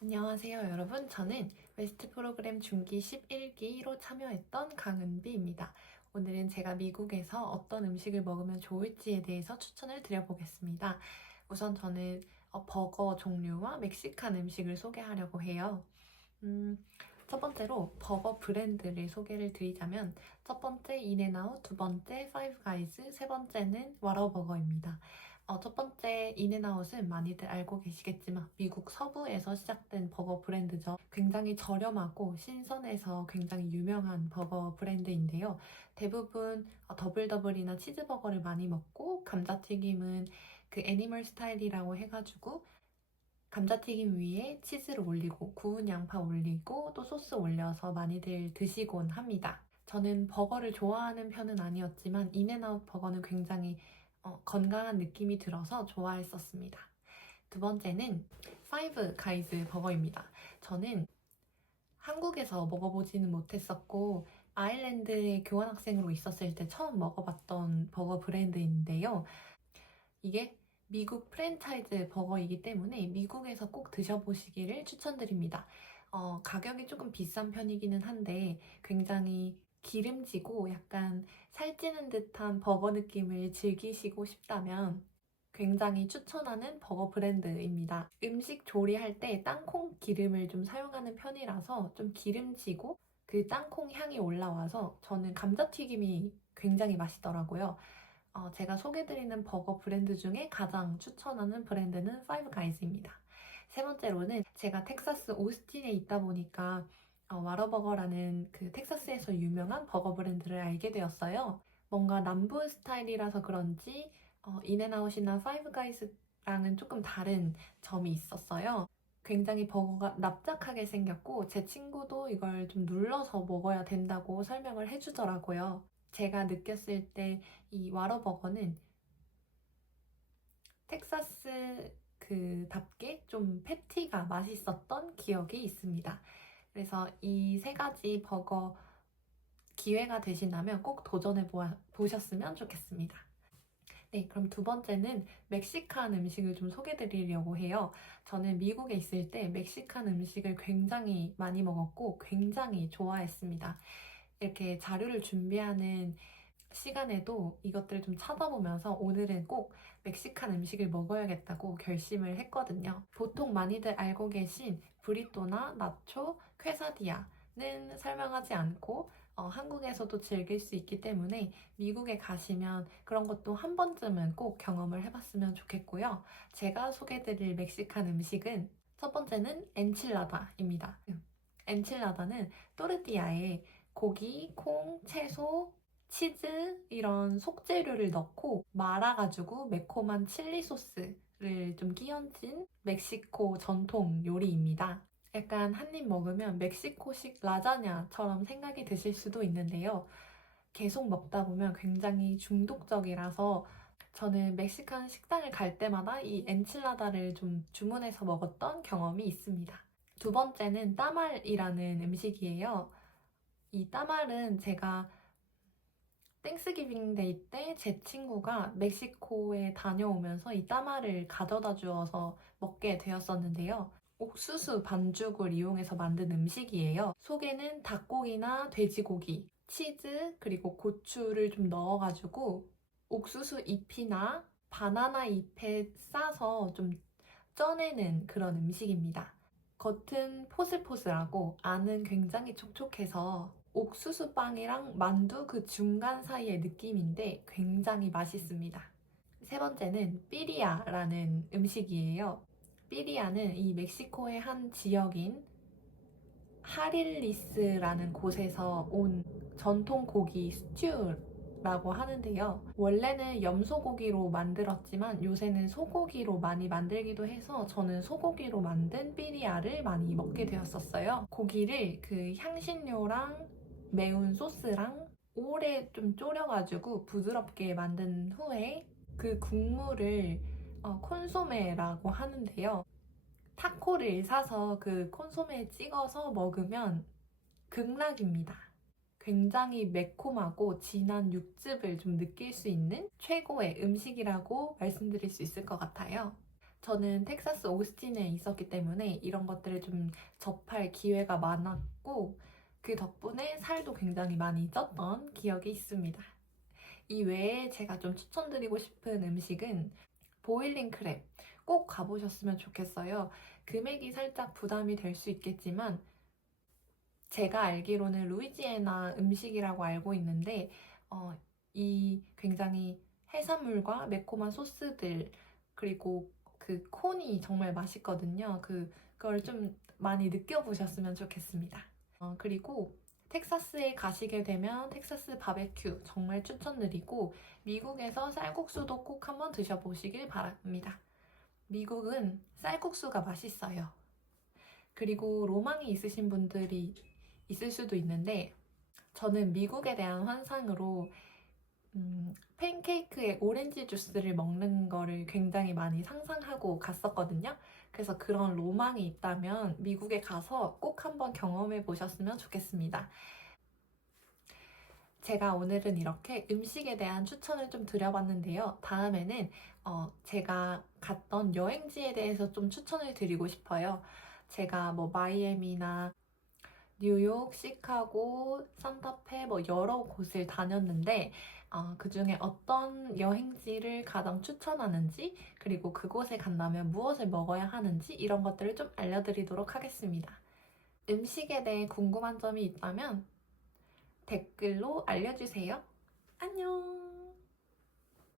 안녕하세요, 여러분. 저는 웨스트 프로그램 중기 11기로 참여했던 강은비입니다. 오늘은 제가 미국에서 어떤 음식을 먹으면 좋을지에 대해서 추천을 드려보겠습니다. 우선 저는 버거 종류와 멕시칸 음식을 소개하려고 해요. 음, 첫 번째로 버거 브랜드를 소개를 드리자면 첫 번째 인앤아웃, 두 번째 파이브 가이즈, 세 번째는 와러버거입니다. 첫 번째 인앤아웃은 많이들 알고 계시겠지만 미국 서부에서 시작된 버거 브랜드죠. 굉장히 저렴하고 신선해서 굉장히 유명한 버거 브랜드인데요. 대부분 더블더블이나 치즈버거를 많이 먹고 감자튀김은 그 애니멀 스타일이라고 해가지고 감자튀김 위에 치즈를 올리고 구운 양파 올리고 또 소스 올려서 많이들 드시곤 합니다. 저는 버거를 좋아하는 편은 아니었지만 인앤아웃 버거는 굉장히 건강한 느낌이 들어서 좋아했었습니다. 두 번째는 파이브 가이즈 버거입니다. 저는 한국에서 먹어보지는 못했었고 아일랜드에 교환학생으로 있었을 때 처음 먹어봤던 버거 브랜드인데요. 이게 미국 프랜차이즈 버거이기 때문에 미국에서 꼭 드셔보시기를 추천드립니다. 가격이 조금 비싼 편이기는 한데 굉장히 기름지고 약간 살찌는 듯한 버거 느낌을 즐기시고 싶다면 굉장히 추천하는 버거 브랜드입니다. 음식 조리할 때 땅콩 기름을 좀 사용하는 편이라서 좀 기름지고 그 땅콩 향이 올라와서 저는 감자튀김이 굉장히 맛있더라고요. 제가 소개드리는 버거 브랜드 중에 가장 추천하는 브랜드는 파이브 가이즈입니다. 세 번째로는 제가 텍사스 오스틴에 있다 보니까 와러버거라는 그 텍사스에서 유명한 버거 브랜드를 알게 되었어요. 뭔가 남부 스타일이라서 그런지 인앤아웃이나 파이브 가이즈랑은 조금 다른 점이 있었어요. 굉장히 버거가 납작하게 생겼고 제 친구도 이걸 좀 눌러서 먹어야 된다고 설명을 해주더라고요. 제가 느꼈을 때 이 와러버거는 텍사스 그답게 좀 패티가 맛있었던 기억이 있습니다. 그래서 이 세 가지 버거 기회가 되신다면 꼭 도전해 보셨으면 좋겠습니다. 네, 그럼 두 번째는 멕시칸 음식을 좀 소개해 드리려고 해요. 저는 미국에 있을 때 멕시칸 음식을 굉장히 많이 먹었고 굉장히 좋아했습니다. 이렇게 자료를 준비하는 시간에도 이것들을 좀 찾아보면서 오늘은 꼭 멕시칸 음식을 먹어야겠다고 결심을 했거든요. 보통 많이들 알고 계신 브리또나 나초, 퀘사디아는 설명하지 않고 한국에서도 즐길 수 있기 때문에 미국에 가시면 그런 것도 한 번쯤은 꼭 경험을 해봤으면 좋겠고요. 제가 소개드릴 멕시칸 음식은 첫 번째는 엔칠라다입니다. 엔칠라다는 또르띠아에 고기, 콩, 채소, 치즈 이런 속재료를 넣고 말아가지고 매콤한 칠리 소스를 좀 끼얹은 멕시코 전통 요리입니다. 약간 한 입 먹으면 멕시코식 라자냐처럼 생각이 드실 수도 있는데요. 계속 먹다 보면 굉장히 중독적이라서 저는 멕시칸 식당을 갈 때마다 이 엔칠라다를 좀 주문해서 먹었던 경험이 있습니다. 두 번째는 따말이라는 음식이에요. 이 따말은 제가 땡스기빙 데이 때 제 친구가 멕시코에 다녀오면서 이 따마를 가져다 주어서 먹게 되었었는데요. 옥수수 반죽을 이용해서 만든 음식이에요. 속에는 닭고기나 돼지고기, 치즈, 그리고 고추를 좀 넣어가지고 옥수수 잎이나 바나나 잎에 싸서 좀 쪄내는 그런 음식입니다. 겉은 포슬포슬하고 안은 굉장히 촉촉해서 옥수수 빵이랑 만두 그 중간 사이의 느낌인데 굉장히 맛있습니다. 세 번째는 삐리아라는 음식이에요. 삐리아는 이 멕시코의 한 지역인 하릴리스라는 곳에서 온 전통 고기 스튜라고 하는데요. 원래는 염소고기로 만들었지만 요새는 소고기로 많이 만들기도 해서 저는 소고기로 만든 삐리아를 많이 먹게 되었었어요. 고기를 그 향신료랑 매운 소스랑 오래 좀 졸여가지고 부드럽게 만든 후에 그 국물을 콘소메라고 하는데요. 타코를 사서 그 콘소메에 찍어서 먹으면 극락입니다. 굉장히 매콤하고 진한 육즙을 좀 느낄 수 있는 최고의 음식이라고 말씀드릴 수 있을 것 같아요. 저는 텍사스 오스틴에 있었기 때문에 이런 것들을 좀 접할 기회가 많았고 그 덕분에 살도 굉장히 많이 쪘던 기억이 있습니다. 이 외에 제가 좀 추천드리고 싶은 음식은 보일링 크랩 꼭 가보셨으면 좋겠어요. 금액이 살짝 부담이 될 수 있겠지만 제가 알기로는 루이지애나 음식이라고 알고 있는데 이 굉장히 해산물과 매콤한 소스들 그리고 그 콘이 정말 맛있거든요. 그걸 좀 많이 느껴보셨으면 좋겠습니다. 그리고 텍사스에 가시게 되면 텍사스 바베큐 정말 추천드리고 미국에서 쌀국수도 꼭 한번 드셔보시길 바랍니다. 미국은 쌀국수가 맛있어요. 그리고 로망이 있으신 분들이 있을 수도 있는데 저는 미국에 대한 환상으로 팬케이크에 오렌지 주스를 먹는 거를 굉장히 많이 상상하고 갔었거든요. 그래서 그런 로망이 있다면 미국에 가서 꼭 한번 경험해 보셨으면 좋겠습니다. 제가 오늘은 이렇게 음식에 대한 추천을 좀 드려봤는데요. 다음에는 제가 갔던 여행지에 대해서 좀 추천을 드리고 싶어요. 제가 뭐 마이애미나 뉴욕, 시카고, 산타페 뭐 여러 곳을 다녔는데 그 중에 어떤 여행지를 가장 추천하는지 그리고 그곳에 간다면 무엇을 먹어야 하는지 이런 것들을 좀 알려드리도록 하겠습니다. 음식에 대해 궁금한 점이 있다면 댓글로 알려주세요. 안녕!